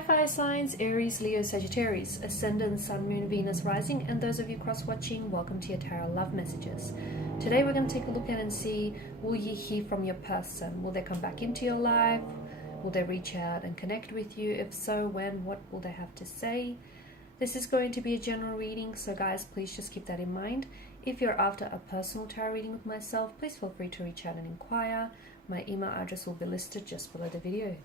Hi fire signs, Aries, Leo, Sagittarius, Ascendant, Sun, Moon, Venus, Rising, and those of you cross-watching, welcome to your Tarot Love Messages. Today we're going to take a look at and see, will you hear from your person? Will they come back into your life? Will they reach out and connect with you? If so, when? What will they have to say? This is going to be a general reading, so guys, please just keep that in mind. If you're after a personal tarot reading with myself, please feel free to reach out and inquire. My email address will be listed just below the video.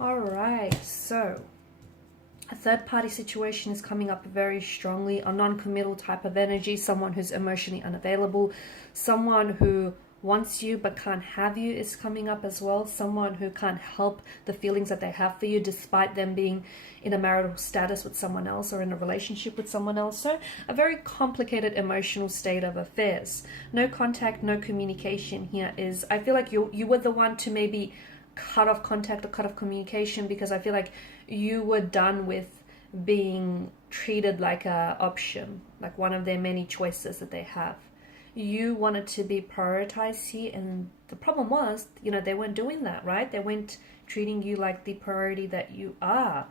Alright, so a third party situation is coming up very strongly, a non-committal type of energy, someone who's emotionally unavailable, someone who wants you but can't have you is coming up as well, someone who can't help the feelings that they have for you despite them being in a marital status with someone else or in a relationship with someone else. So a very complicated emotional state of affairs. No contact, no communication here is, I feel like you were the one to maybe cut off contact or cut off communication, because I feel like you were done with being treated like a option, like one of their many choices that they have. You wanted to be prioritized here, and the problem was, you know, they weren't doing that, right? They weren't treating you like the priority that you are.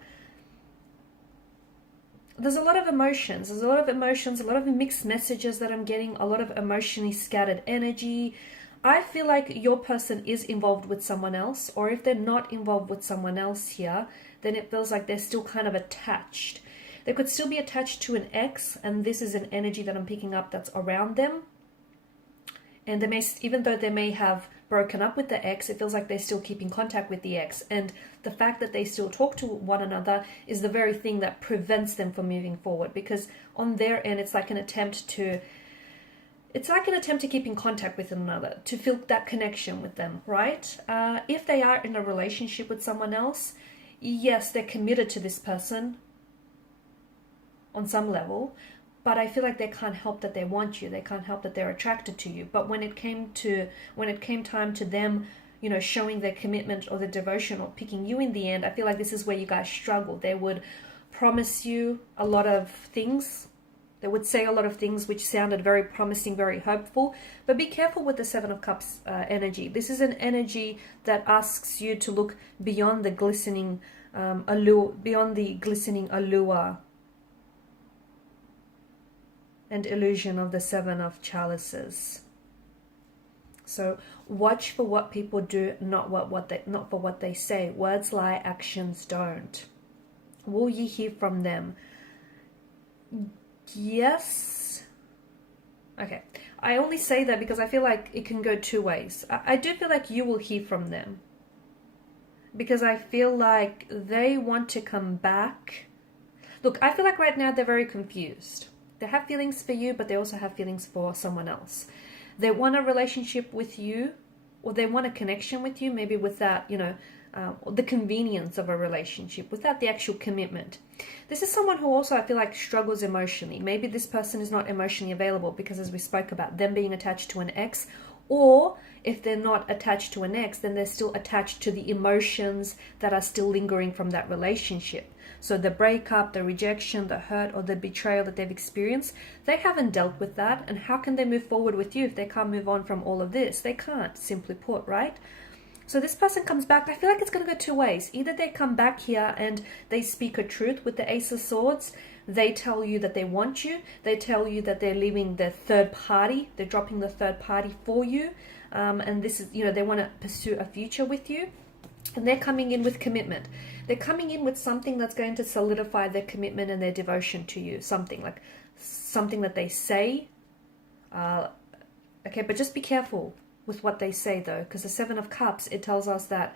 There's a lot of emotions, a lot of mixed messages that I'm getting, a lot of emotionally scattered energy. I feel like your person is involved with someone else, or if they're not involved with someone else here, then it feels like they're still kind of attached. They could still be attached to an ex, and this is an energy that I'm picking up that's around them. And they may, even though they may have broken up with the ex, it feels like they're still keeping contact with the ex. And the fact that they still talk to one another is the very thing that prevents them from moving forward, because on their end, it's like an attempt to keep in contact with one another, to feel that connection with them, right? If they are in a relationship with someone else, yes, they're committed to this person on some level, but I feel like they can't help that they want you. They can't help that they're attracted to you. But when it came time to them, you know, showing their commitment or their devotion or picking you in the end, I feel like this is where you guys struggle. They would promise you a lot of things. They would say a lot of things which sounded very promising, very hopeful. But be careful with the Seven of Cups energy. This is an energy that asks you to look beyond the glistening allure, and illusion of the Seven of Chalices. So watch for what people do, not for what they say. Words lie, actions don't. Will you hear from them? Yes. Okay. I only say that because I feel like it can go two ways. I do feel like you will hear from them, because I feel like they want to come back. Look, I feel like right now they're very confused. They have feelings for you, but they also have feelings for someone else. They want a relationship with you, or they want a connection with you, maybe without, you know, the convenience of a relationship, without the actual commitment. This is someone who also, I feel like, struggles emotionally. Maybe this person is not emotionally available because, as we spoke about, them being attached to an ex, or if they're not attached to an ex, then they're still attached to the emotions that are still lingering from that relationship. So the breakup, the rejection, the hurt, or the betrayal that they've experienced, they haven't dealt with that. And how can they move forward with you if they can't move on from all of this? They can't, simply put, right? So this person comes back. I feel like it's going to go two ways. Either they come back here and they speak a truth with the Ace of Swords. They tell you that they want you. They tell you that they're leaving the third party. They're dropping the third party for you. And this is, you know, they want to pursue a future with you. And they're coming in with commitment. They're coming in with something that's going to solidify their commitment and their devotion to you. Something that they say. Okay, but just be careful with what they say, though, because the Seven of Cups, it tells us that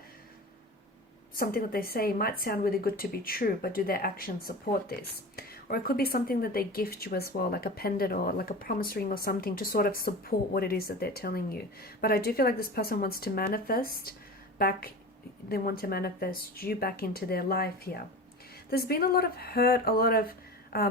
something that they say might sound really good to be true, but do their actions support this? Or it could be something that they gift you as well, like a pendant or like a promise ring or something to sort of support what it is that they're telling you. But I do feel like this person wants to manifest back they want to manifest you back into their life here. There's been a lot of hurt, a lot of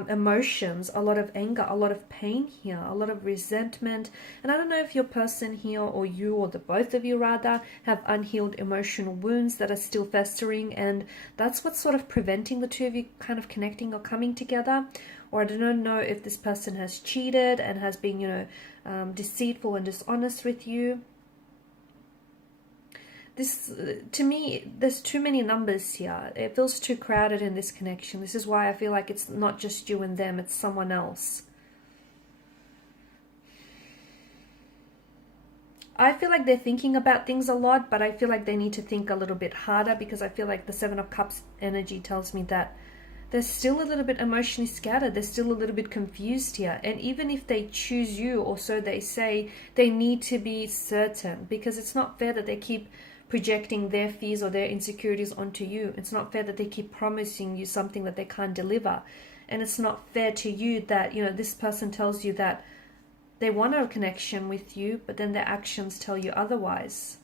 emotions, a lot of anger, a lot of pain here, a lot of resentment. And I don't know if your person here, or you, or the both of you rather, have unhealed emotional wounds that are still festering, and that's what's sort of preventing the two of you kind of connecting or coming together. Or I don't know if this person has cheated and has been, you know, deceitful and dishonest with you. This, to me, there's too many numbers here. It feels too crowded in this connection. This is why I feel like it's not just you and them, it's someone else. I feel like they're thinking about things a lot, but I feel like they need to think a little bit harder, because I feel like the Seven of Cups energy tells me that they're still a little bit emotionally scattered. They're still a little bit confused here. And even if they choose you, or so they say, they need to be certain, because it's not fair that they keep projecting their fears or their insecurities onto you. It's not fair that they keep promising you something that they can't deliver. And it's not fair to you that, you know, this person tells you that they want a connection with you, but then their actions tell you otherwise.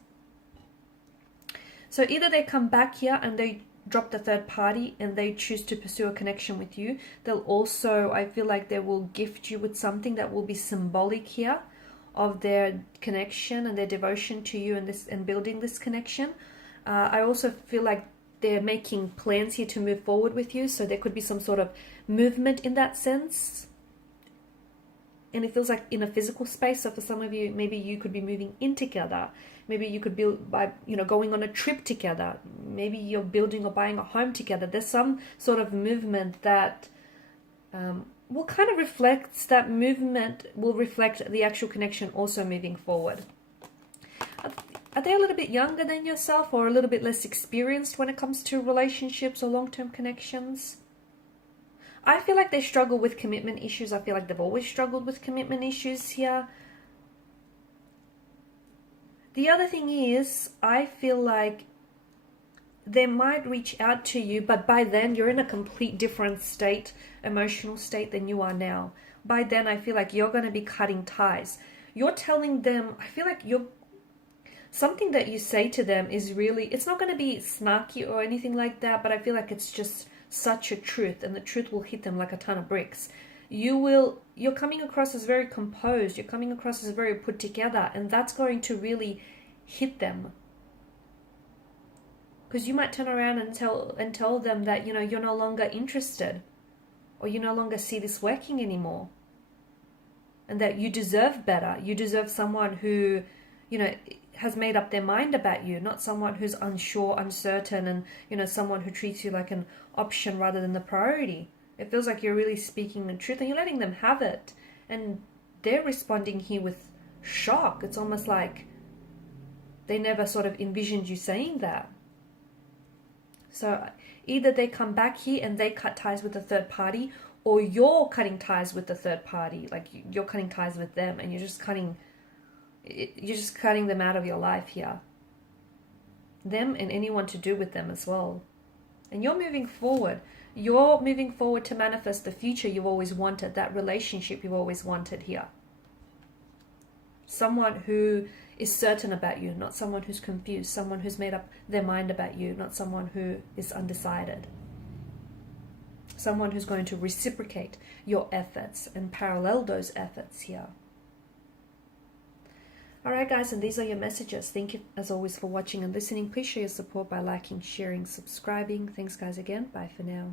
So either they come back here and they drop the third party and they choose to pursue a connection with you. They'll also, I feel like they will gift you with something that will be symbolic here of their connection and their devotion to you, and this, and building this connection. I also feel like they're making plans here to move forward with you, so there could be some sort of movement in that sense. And it feels like in a physical space. So for some of you, maybe you could be moving in together. Maybe you could build by, you know, going on a trip together. Maybe you're building or buying a home together. There's some sort of movement that will kind of reflect, that movement will reflect the actual connection also moving forward. Are they a little bit younger than yourself, or a little bit less experienced when it comes to relationships or long-term connections? I feel like they struggle with commitment issues. I feel like they've always struggled with commitment issues here. The other thing is, I feel like they might reach out to you, but by then you're in a complete different state, emotional state, than you are now. By then I feel like you're going to be cutting ties. You're telling them, I feel like something that you say to them is really, it's not going to be snarky or anything like that, but I feel like it's just such a truth, and the truth will hit them like a ton of bricks. You're coming across as very composed, you're coming across as very put together, and that's going to really hit them. Because you might turn around and tell them that, you know, you're no longer interested, or you no longer see this working anymore, and that you deserve better. You deserve someone who, you know, has made up their mind about you, not someone who's unsure, uncertain, and, you know, someone who treats you like an option rather than the priority. It feels like you're really speaking the truth, and you're letting them have it, and they're responding here with shock. It's almost like they never sort of envisioned you saying that. So either they come back here and they cut ties with the third party, or you're cutting ties with the third party. Like, you're cutting ties with them, and you're just cutting them out of your life here. Them and anyone to do with them as well. And you're moving forward. You're moving forward to manifest the future you've always wanted, that relationship you've always wanted here. Someone who is certain about you, not someone who's confused. Someone who's made up their mind about you, not someone who is undecided. Someone who's going to reciprocate your efforts and parallel those efforts here. Alright guys, and these are your messages. Thank you as always for watching and listening. Please show your support by liking, sharing, subscribing. Thanks guys again. Bye for now.